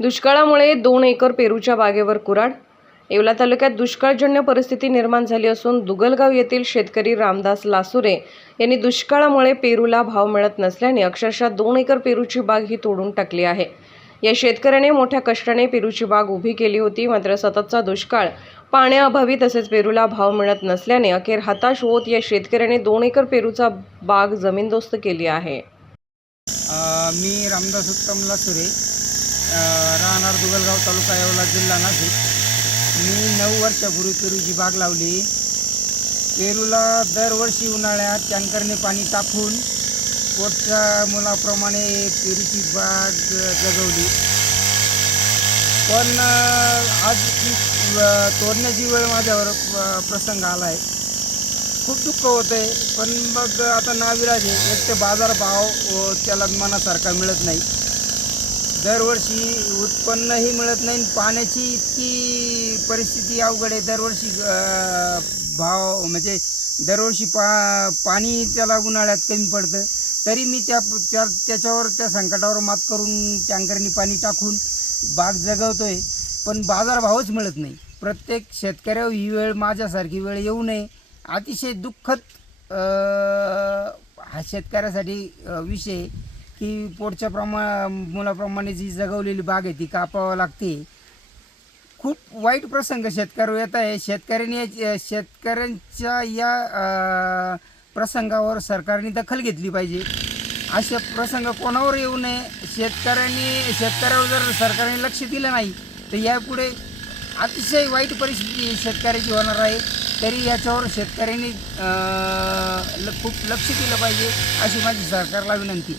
दुष्काळामुळे दोन एकर पेरूच्या बागेवर कुराड येवला तालुक्यात दुष्काळजन्य परिस्थिती निर्माण झाली असून दुगलगाव येथील शेतकरी रामदास लासुरे यांनी दुष्काळामुळे पेरूला भाव मिळत नसल्याने अक्षरशः दोन एकर पेरूची बाग ही तोडून टाकली आहे. या शेतकऱ्याने मोठ्या कष्टाने पेरूची बाग उभी केली होती मात्र सततचा दुष्काळ पाण्याअभावी तसेच पेरूला भाव मिळत नसल्याने अखेर हताश होत या शेतकऱ्याने दोन एकर पेरूचा बाग जमीनदोस्त केली आहे. मी रामदास उत्तम लासुरे. राहणार दुगलगाव तालुका येवला जिल्हा नाशिक. मी नऊ वर्षापूर्वी पेरूची बाग लावली. पेरूला दरवर्षी उन्हाळ्यात टँकरने पाणी टाकून पोटच्या मुलाप्रमाणे पेरूची बाग जगवली. पण आज तोडण्याची वेळ माझ्यावर प्रसंग आला आहे खूप दुःख होतंय पण मग आता नाविराज आहे. एक ते बाजार भाव त्याला मनासारखा मिळत नाही. दरवर्षी उत्पन्नही मिळत नाही आणि पाण्याची इतकी परिस्थिती अवघड आहे. दरवर्षी भाव म्हणजे दरवर्षी पा पाणी त्याला उन्हाळ्यात कमी पडतं. तरी मी त्या त्या त्याच्यावर त्या संकटावर मात करून टँकरनी पाणी टाकून बाग जगवतो आहे पण बाजारभावच मिळत नाही. प्रत्येक शेतकऱ्यावर ही वेळ माझ्यासारखी वेळ येऊ नये. अतिशय दुःखद हा शेतकऱ्यासाठी विषय आहे. की पोटच्या प्रमा मुलाप्रमाणे जी जगवलेली बाग आहे ती कापावं लागते. खूप वाईट प्रसंग शेतकऱ्यावर येत आहे. शेतकऱ्यांनी याची- शेतकऱ्यांच्या या प्रसंगावर सरकारने दखल घेतली पाहिजे. असे प्रसंग कोणावर येऊ नये? शेतकऱ्यांनी शेतकऱ्यावर जर सरकारने लक्ष दिलं नाही तर यापुढे अतिशय वाईट परिस्थिती शेतकऱ्याची होणार आहे. तरी याच्यावर शेतकऱ्यांनी ल- खूप लक्ष दिलं पाहिजे अशी माझी सरकारला विनंती.